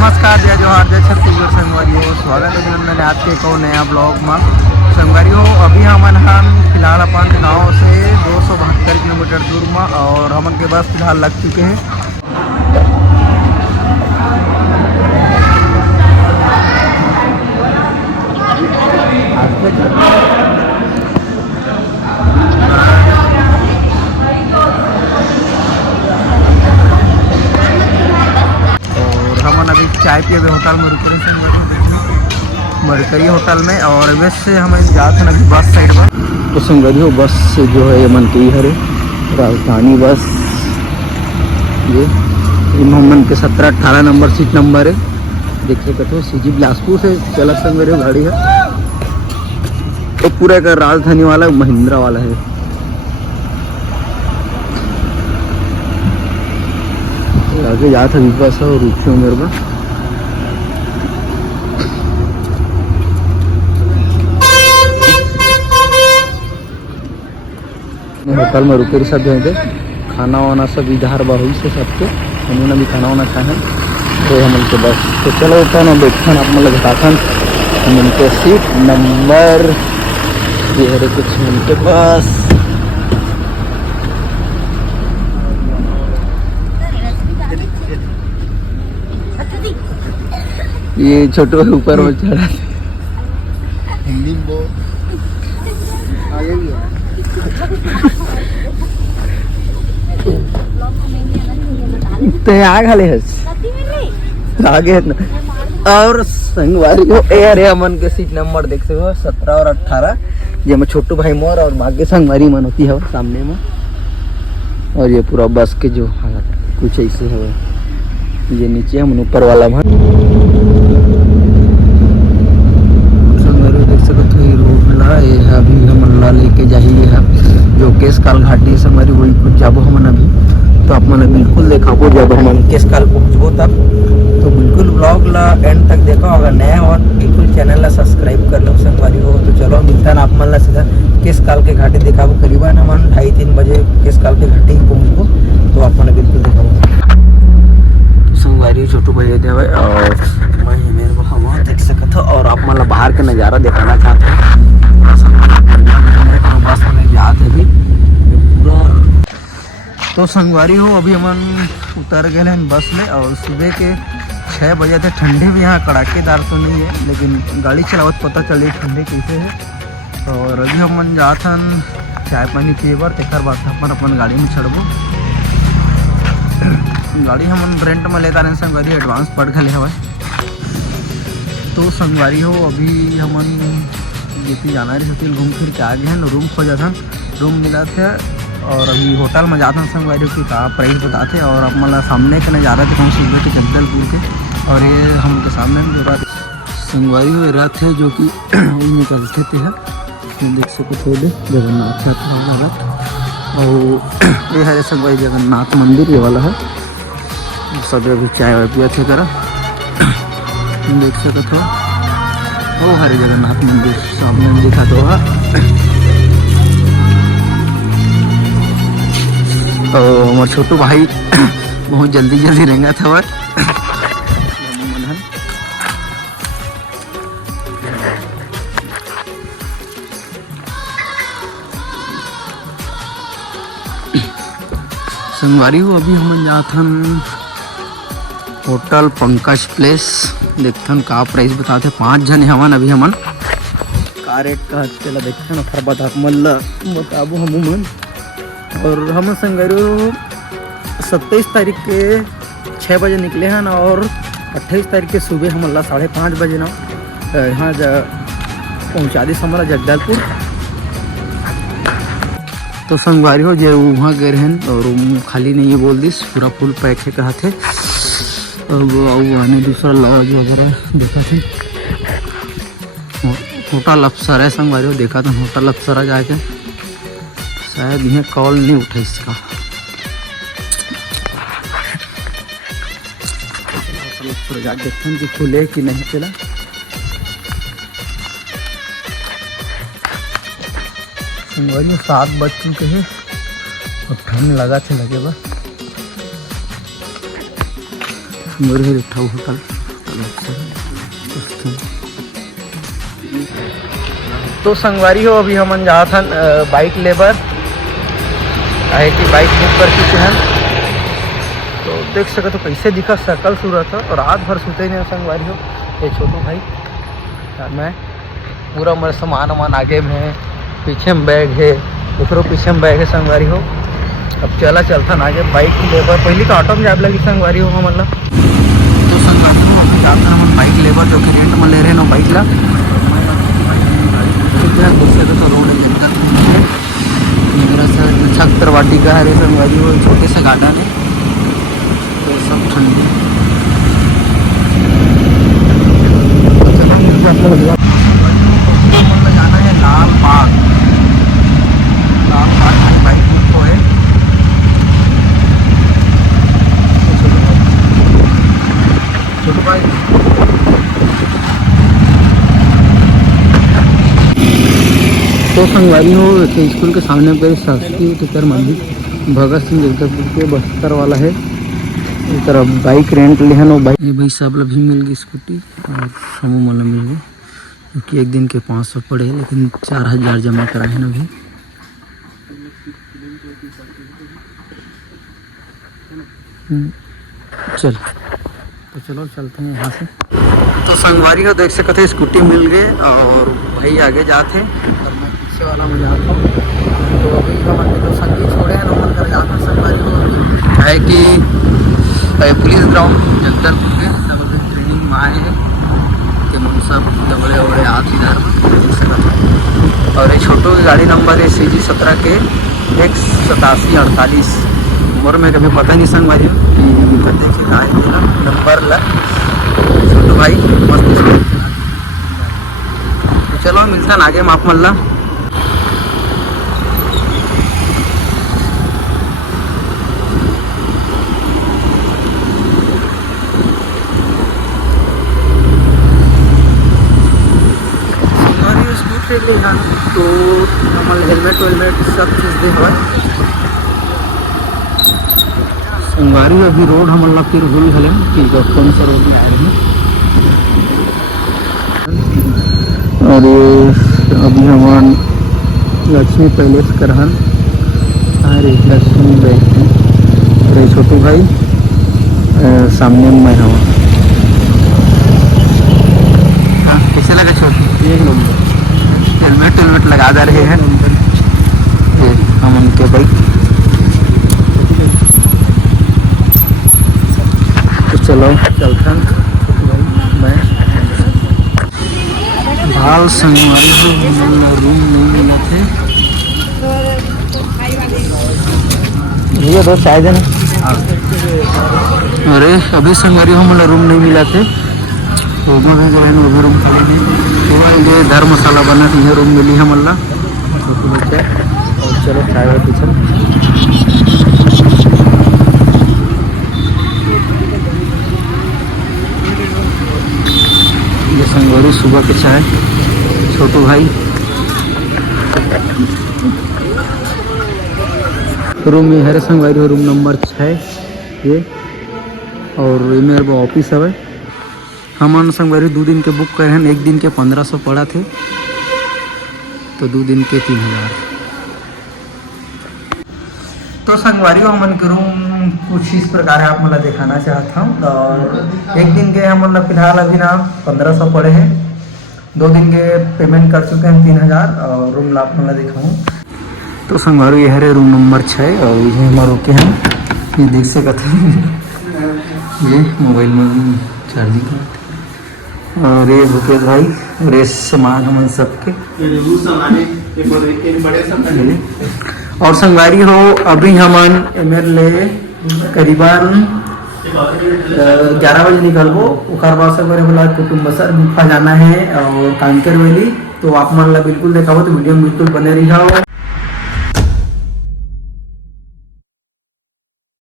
नमस्कार, जय जोहार, जय छत्तीसगढ़ संगवारी। स्वागत है अभिनंदन आज के को नया ब्लॉग में संगवारी हो। अभी हमन फिलहाल अपन गाँव से 272 किलोमीटर दूर में और हमन के बस फिलहाल लग चुके हैं। अभी चाय पिए होटल में रुके मरकरी होटल में और वैसे हमें जाते हैं अभी बस साइड में। तो संगरी हो बस से जो है मन की हरे राजधानी बस ये मोहम्मद के 17-18 नंबर सीट नंबर है। देखिए कतो सीजी बिलासपुर से चला संगरी गाड़ी है तो पूरा का राजधानी वाला महिंद्रा वाला है। आगे जाता है बस और रुके मेरे में होटल में रुके सब थे खाना वाना सब इधर बहु से सबके उन्होंने भी खाना वाना खाए तो हम उनके बस तो चलो होता ना देखा आप मतलब बताथन हम उनके सीट नंबर ये है कुछ उनके पास ये छोटे ऊपर में चढ़ा हिंदी बोल आगे भी तो आग हाले आगे है ना। और संगवारी हो अरे अमन के सीट नंबर देख सको 17 और 18 जिसमें छोटू भाई मोर और भाग्य संगवारी मन होती है सामने में। और ये पूरा बस के जो हालत कुछ ऐसे है ये नीचे हम ऊपर वाला में देख सको तो ये रोड ला ये है अभी हम ला लेके जाइए है जो केसकाल घाटी से हमारी वही कुछ जाबो हमन अभी तो आप मैंने बिल्कुल देखा वो जब हम केसकाल पहुँचबो तब तो बिल्कुल ब्लॉग ला एंड तक देखो। अगर नया हो बिल्कुल चैनल ला सब्सक्राइब कर लो संगवारी हो। तो चलो मिलता ना आप मन ला सीधा केसकाल के घाटी दिखाबो करीबन हम 2:30-3 बजे केसकाल के घाटी पहुँचबो तो आप मैंने बिल्कुल दिखाबो। संगवारी छोटू भाई देवे और मैं मेरे को हम देख सकते हो और आप मतलब बाहर का नज़ारा दिखाना चाहते हैं बस में जाते भी पूरा। तो संगवारी हो अभी हम उतर गए हैं बस में और सुबह के 6 बजे थे। ठंडी भी यहाँ कड़ाकेदार तो नहीं है लेकिन गाड़ी चलावत पता चली ठंडी कैसे है। और अभी हम जाते हैं चाय पानी पिए बार एक बाद अपन गाड़ी में चढ़बो। गाड़ी हम रेंट में लेता रहे संगवारी एडवांस पड़ गए हवा। तो संगवारी हो अभी हमन ये जाना रही घूम फिर के आ गए हैं रूम खोजा था रूम मिला थे और अभी होटल में जाते हैं संगवारी की का प्राइस बताते और अब मतलब सामने के नज़ारा थे कौन सुबह के जगदलपुर के और ये हम के सामने में जो संगवारी हो रथ है जो कि निकलते थे देख सको थोड़े जगन्नाथ वाला और ये है संगवारी जगन्नाथ मंदिर ये वाला है। सब अभी चाय वाय पिया थे करा देख सकते हो वो हरे जगन्नाथ मंदिर सामने में दिखा दो। हमारे छोटू भाई बहुत जल्दी रहेंगे था वह संगवारी हो अभी हम जाथन होटल पंकज प्लेस देखथन का प्राइस बताते 5 जन हमन अभी हमन का रेट का चला देखथन फिर बता मन बताबो हम और हम संगवारी 27 तारीख के 6 बजे निकले हैं और 28 तारीख के सुबह हम 5:30 बजे ना यहाँ पहुँचा दी हमारा जगदलपुर। तो संगवारी हो जो वहाँ गए हैं और रूम खाली नहीं है बोल दिस पूरा फुल पैक है कहा थे आने दूसरा लॉज वगैरह देखा थे। होटल अफसर है संगवारी हो देखा था होटल अफसर जाके शायद यह कॉल नहीं उठा इसका। देखते कि खुले कि नहीं चला। संगवारी 7 बज चुके हैं और ठंड लगा थे लगे बस। होटल तो संगवारी हो अभी हमन जात हन बाइक लेबर आए कि बाइक बुक कर चुके हैं। तो देख सके तो कैसे दिखा सर्कल सूरत है और रात भर सुते नहीं संगवारी हो। ये छोटू भाई मैं पूरा मेरा सामान वामान आगे में है, पीछे में बैग है, दूसरों पीछे में बैग है संगवारी हो। अब चलता ना आगे बाइक लेबर पहले तो ऑटो में जाए लगी संगवारी हो हम मतलब। तो संगवारी हो हम जाते हैं हम बाइक लेबर जो कि रेंट में ले रहे हैं बाइक ला तो रोड मेरा सर छतर वाटी का है संगवारी हो। छोटे से गार्डन है तो सब ठंडी जाना है लाल बाग बाइक बुक तो है। छोटू भाई तो संगवारी हो तो स्कूल के सामने पर शासकीय टीचर मंदिर भगत सिंह जगदलपुर के बस्तर वाला है। इस तरह बाइक रेंट ले है बाइक ये भाई सब भी मिल गई स्कूटी और समूह मतलब मिल गई क्योंकि एक दिन के 500 पड़े लेकिन 4000 जमा कराए हैं अभी। चलो चलते हैं यहाँ से। तो संगवारी हो देख सकते स्कूटी मिल गए और भाई आगे जाते हैं और मैं पीछे वाला में जाता हूँ। तो अभी हम तो संगीत छोड़े हैं नमन कर जाते हैं संगवारी हो है कि पुलिस ग्राउंड जगदलपुर के सब अभी ट्रेनिंग में आए हैं कि सब दबड़े उबड़े आते इधर। और ये छोटू की गाड़ी नंबर है CG 17 के 18748 उम्र में कभी पता नहीं संगवारी हो कि देखिए आए नंबर ला छोटू भाई मस्त। तो चलो मिलता है आगे माप मल्ला। तो हमारे हेलमेट वेलमेट सब चीज़ दे हवा संगवारी अभी रोड हमला फिर भूल गए कि कौन सा रोड में आए हैं। और ये अभी हमारे लक्ष्मी पैलेस करहन अरे लक्ष्मी बैठी अरे छोटू भाई सामने में हवा कैसे लगा छोटू एक नंबर हेलमेट लगा जा रहे हैं ये हम उनके बाइक। तो चलो चलता मैं भाल संगवारी रूम नहीं मिला थे भैया दो चाय देना। अरे अभी संगवारी हो मतलब रूम नहीं मिला थे तो जो है वो भी रूम खाली नहीं ये धर्मशाला बना है रूम मिली है मल्ला छोटू बच्चा। और चलो चाय पीछे ये संगवारी सुबह के चाय छोटू भाई। रूम में है संगवारी रूम नंबर 6 ये और ये मेरे ऑफिस है। हम संगवारी 2 दिन के बुक करे हैं, 1 दिन के 1500 पड़ा थे तो 2 दिन के 3000। तो संगवारी हमन के रूम कुछ इस प्रकार है आप मतलब दिखाना चाहता हूँ। और 1 दिन के हम फिलहाल अभी ना 1500 पड़े हैं, 2 दिन के पेमेंट कर चुके हैं 3000 और रूम ला मतलब दिखाऊँ। तो संगवारी यह है रूम नंबर 6 और ये हमारे रुके हैं ये देख सकते हैं ये मोबाइल में चार्जिंग और ये भूपेश भाई और ये सामान हम सबके और संगवारी हो अभी हमन मेरे करीबन 11 बजे निकलबो ओकर बाद से मेरे बोला कुटुम्बसर गुफा जाना है और कांकर वैली। तो आप मन ला बिल्कुल देखाओ तो वीडियो में बिल्कुल बने रही।